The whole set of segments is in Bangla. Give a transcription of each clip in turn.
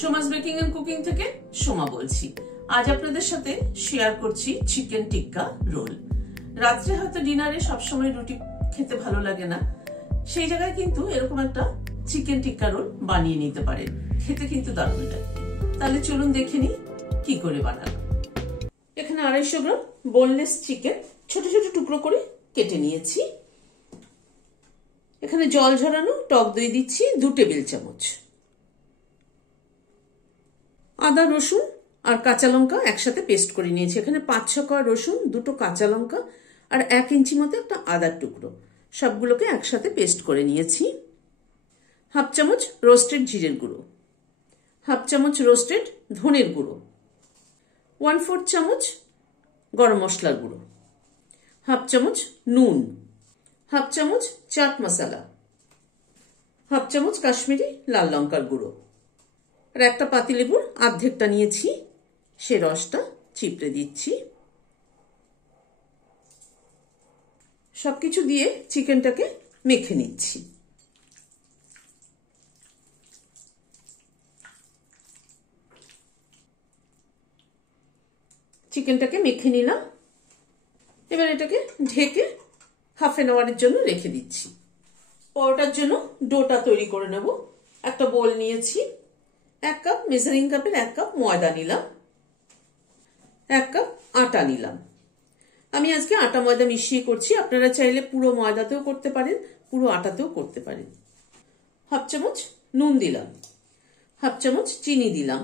সোমাস বেকিং এন্ড কুকিং থেকে সোমা বলছি। আজ আপনাদের সাথে শেয়ার করছি চিকেন টিক্কা রোল। রাত্রে হয়তো ডিনারে সবসময় রুটি খেতে ভালো লাগে না, সেই জায়গায় কিন্তু এরকম একটা চিকেন টিক্কা রোল বানিয়ে নিতে পারেন, খেতে কিন্তু দারুণ লাগে। তাহলে চলুন দেখে নিই কি করে বানাবো। এখানে 250 গ্রাম বোনলেস চিকেন ছোট ছোট টুকরো করে কেটে নিয়েছি। এখানে জল ঝরানো টক দই দিচ্ছি 2 টেবিল চামচ। আদা রসুন আর কাঁচা লঙ্কা একসাথে পেস্ট করে নিয়েছি। এখানে 5-6 কোয়া রসুন, 2টো কাঁচা লঙ্কা আর 1 ইঞ্চি মতো একটা আদার টুকরো, সবগুলোকে একসাথে পেস্ট করে নিয়েছি। 1/2 চামচ রোস্টেড জিরের গুঁড়ো, 1/2 চামচ রোস্টেড ধনের গুঁড়ো, 1/4 চামচ গরম মশলার গুঁড়ো, 1/2 চামচ নুন, 1/2 চামচ চাট মশলা, 1/2 চামচ কাশ্মীরি লাল লঙ্কার গুঁড়ো আর একটা পাতিলেবুর অর্ধেকটা নিয়েছি, সে রসটা চিপড়ে দিচ্ছি। সবকিছু দিয়ে চিকেনটাকে মেখে নিচ্ছি। চিকেনটাকে মেখে নিলাম। এবার এটাকে ঢেকে 1/2 আওয়ারের জন্য রেখে দিচ্ছি। পরোটার জন্য ডোটা তৈরি করে নেব। একটা বোল নিয়েছি, 1 কাপ মেজারিং কাপের 1 কাপ ময়দা নিলাম, 1 কাপ আটা নিলাম। আমি আজকে আটা ময়দা মিশিয়ে করছি, আপনারা চাইলে পুরো ময়দাতেও করতে পারেন, পুরো আটাতেও করতে পারেন। 1/2 চামচ নুন দিলাম, 1/2 চামচ চিনি দিলাম,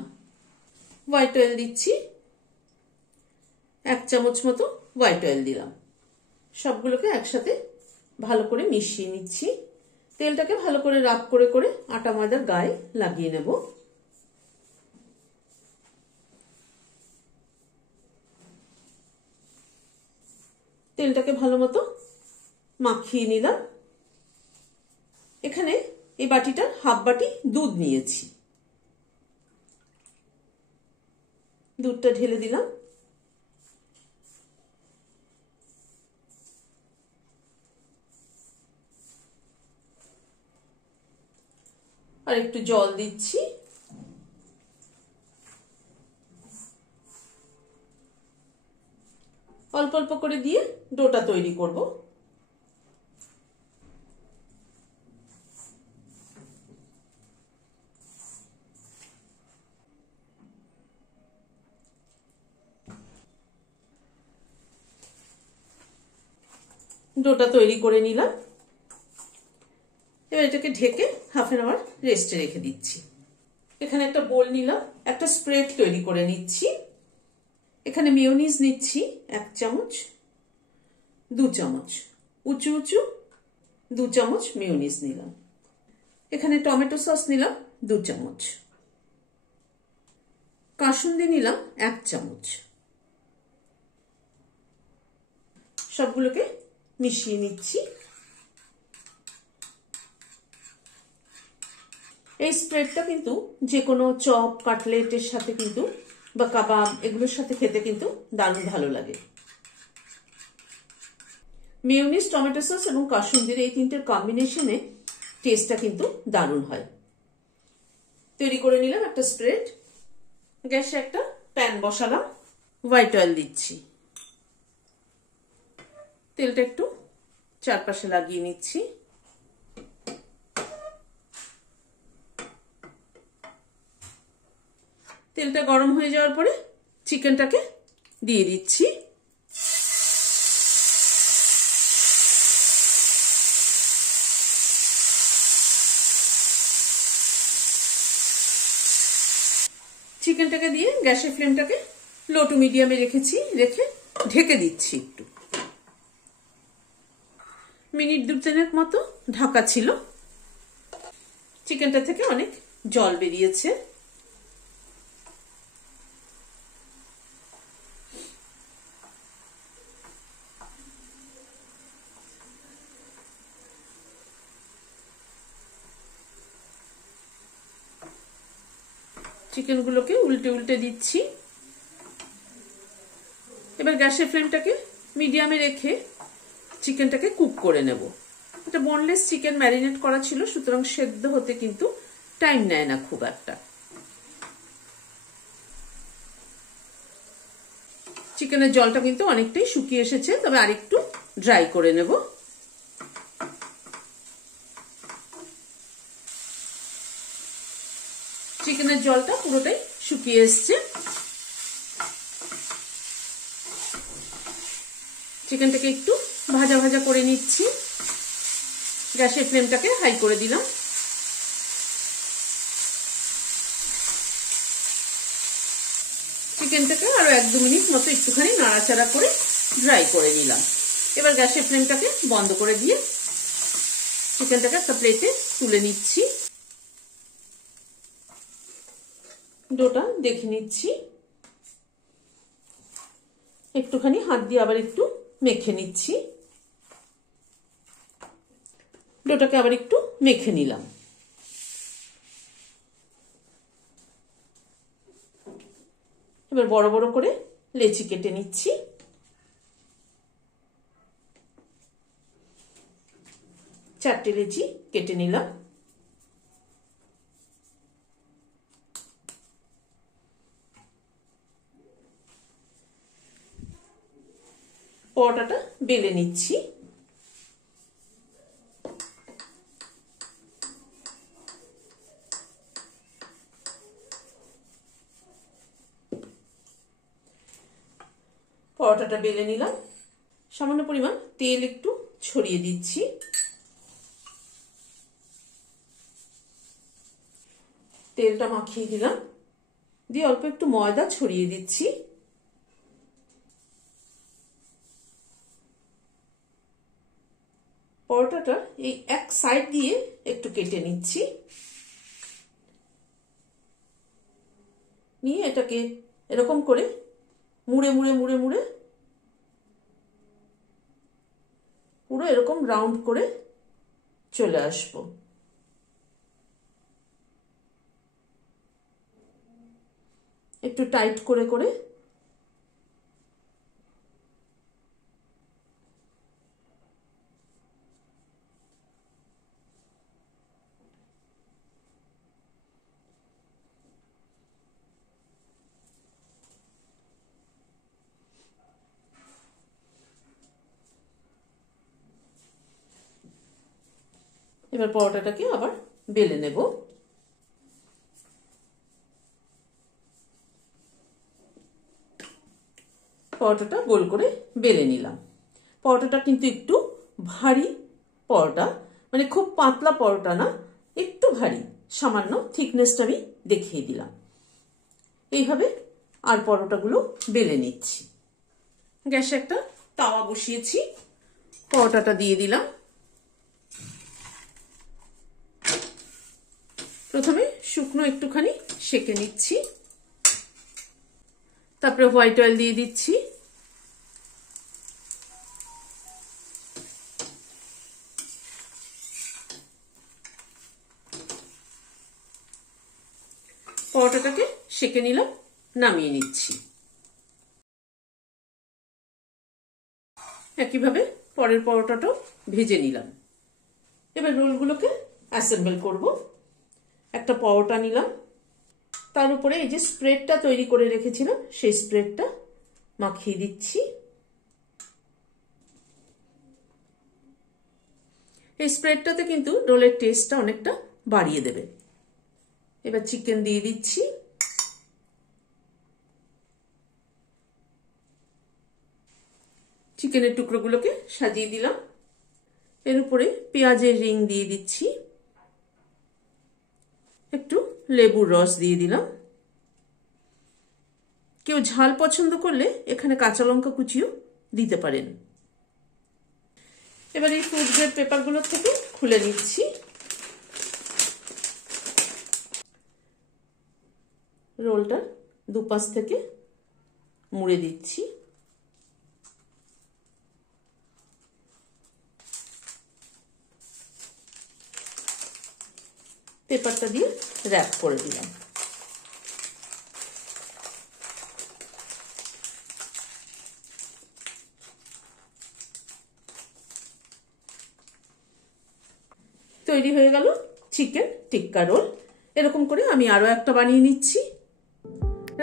হোয়াইট অয়েল দিচ্ছি, 1 চামচ মতো হোয়াইট অয়েল দিলাম। সবগুলোকে একসাথে ভালো করে মিশিয়ে নিচ্ছি। তেলটাকে ভালো করে রাব করে করে আটা ময়দার গায়ে লাগিয়ে নেব। তেলটাকে ভালো মতো মাখিয়ে নিলাম। এখানে এই বাটিটার 1/2 বাটি দুধ নিয়েছি, দুধটা ঢেলে দিলাম। আর একটু জল দিচ্ছি। অল্প অল্প করে দিয়ে ডোটা তৈরি করব। ডোটা তৈরি করে নিলাম। এবার এটাকে ঢেকে 1/2 আওয়ার রেস্টে রেখে দিচ্ছি। এখানে একটা বোল নিলাম, একটা স্প্রেড তৈরি করে নিচ্ছি। এখানে মেয়োনিজ নিচ্ছি 1 চামচ, 2 চামচ উঁচু উঁচু 2 চামচ মেয়োনিজ নিলাম। এখানে টমেটো সস নিলাম 2 চামচ, কাসুন্দি নিলাম 1 চামচ। সবগুলোকে মিশিয়ে নিচ্ছি। এই স্প্রেডটা কিন্তু যে কোনো চপ, কাটলেটের সাথে কিন্তু বা কাবাব এগুলোর সাথে খেতে কিন্তু দারুণ ভালো লাগে। মেয়োনিজ, টমেটো সস এবং কাসুন্দির এই 3টের কম্বিনেশনে টেস্টটা কিন্তু দারুণ হয়। তৈরি করে নিলাম একটা স্প্রেড। গ্যাসে একটা প্যান বসালাম, হোয়াইট অয়েল দিচ্ছি। তেলটা একটু চারপাশে লাগিয়ে নিচ্ছি। তেলটা গরম হয়ে যাওয়ার পরে চিকেনটাকে দিয়ে দিচ্ছি। চিকেনটাকে দিয়ে গ্যাসের ফ্লেমটাকে লো টু মিডিয়ামে রেখেছি, রেখে ঢেকে দিচ্ছি। একটু মিনিট 2-3 মতো ঢাকা ছিল। চিকেনটা থেকে অনেক জল বেরিয়েছে। চিকেনগুলোকে উল্টে উল্টে দিচ্ছি। এবার গ্যাসের ফ্লেমটাকে মিডিয়ামে রেখে চিকেনটাকে কুক করে নেব। এটা বোনলেস চিকেন ম্যারিনেট করা ছিল, সুতরাং সেদ্ধ হতে কিন্তু টাইম নেয় না খুব একটা। চিকেনের জলটা কিন্তু অনেকটাই শুকিয়ে এসেছে, তবে আরেকটু ড্রাই করে নেব। চিকেনের জলটা পুরোটাই শুকিয়ে এসছে। চিকেনটাকে একটু ভাজা ভাজা করে নিচ্ছি। গ্যাসের ফ্লেমটাকে হাই করে দিলাম। চিকেনটাকে আরো 1-2 মিনিট মতো একটুখানি নাড়াচাড়া করে ড্রাই করে নিলাম। এবার গ্যাসের ফ্লেমটাকে বন্ধ করে দিয়ে চিকেনটাকে একটা প্লেটে তুলে নিচ্ছি। ডোটা দেখে নিচ্ছি, একটুখানি হাত দিয়ে আবার একটু মেখে নিচ্ছি। ডোটাকে আবার একটু মেখে নিলাম। এবার বড় বড় করে লেচি কেটে নিচ্ছি। চারটে লেচি কেটে নিলাম। পরোটাটা বেলে নিচ্ছি। পরোটাটা বেলে নিলাম। সামান্য পরিমাণ তেল একটু ছড়িয়ে দিচ্ছি। তেলটা মাখিয়ে দিলাম, দিয়ে অল্প একটু ময়দা ছড়িয়ে দিচ্ছি। পরোটাটা এই এক সাইড দিয়ে একটু কেটে নিচ্ছি। নিয়ে এটাকে এরকম করে মুড়ে মুড়ে মুড়ে মুড়ে পুরো এরকম রাউন্ড করে চলে আসবো। একটু টাইট করে করে এবার পরোটাটাকে আবার বেলে নেব। পরোটাটা গোল করে বেলে নিলাম। পরোটাটা কিন্তু একটু ভারী পরোটা, মানে খুব পাতলা পরোটা না, একটু ভারী, সামান্য থিকনেসটা আমি দেখিয়ে দিলাম। এইভাবে আর পরোটাগুলো বেলে নিচ্ছি। গ্যাসে একটা তাওয়া বসিয়েছি, পরোটাটা দিয়ে দিলাম। প্রথমে শুকনো একটুখানি সেঁকে নিচ্ছি, তারপরে হোয়াইট অয়েল দিয়ে দিচ্ছি। পরোটাটাকে সেঁকে নিলাম, নামিয়ে নিচ্ছি। একইভাবে পরের পরোটাটাও ভেজে নিলাম। এবার রোলগুলোকে অ্যাসেম্বল করব। একটা পরোটা নিলাম, তার উপরে এই যে স্প্রেডটা তৈরি করে রেখেছিলাম সেই স্প্রেডটা মাখিয়ে দিচ্ছি। এই স্প্রেডটাতে কিন্তু রোলের টেস্টটা অনেকটা বাড়িয়ে দেবে। এবার চিকেন দিয়ে দিচ্ছি। চিকেনের টুকরোগুলোকে সাজিয়ে দিলাম। এর উপরে পেঁয়াজের রিং দিয়ে দিচ্ছি, একটু লেবুর রস দিয়ে দিলাম। কেউ ঝাল পছন্দ করলে এখানে কাঁচা লঙ্কা কুচিও দিতে পারেন। এবার এই ফুড গ্রেড পেপারগুলো থেকে খুলে নিচ্ছি। রোলটা দুপাশ থেকে মুড়ে দিচ্ছি। পেপারটা দিয়ে র্যাপ করে দিলাম। তৈরি হয়ে গেল চিকেন টিক্কা রোল। এরকম করে আমি আরো একটা বানিয়ে নিচ্ছি।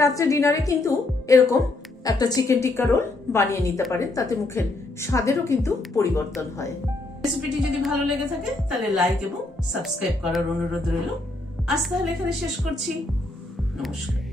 রাত্রে ডিনারে কিন্তু এরকম একটা চিকেন টিক্কা রোল বানিয়ে নিতে পারেন, তাতে মুখের স্বাদেরও কিন্তু পরিবর্তন হয়। রেসিপিটি যদি ভালো লেগে থাকে তাহলে লাইক এবং সাবস্ক্রাইব করার অনুরোধ রইল। আজ তাহলে এখানে শেষ করছি। নমস্কার।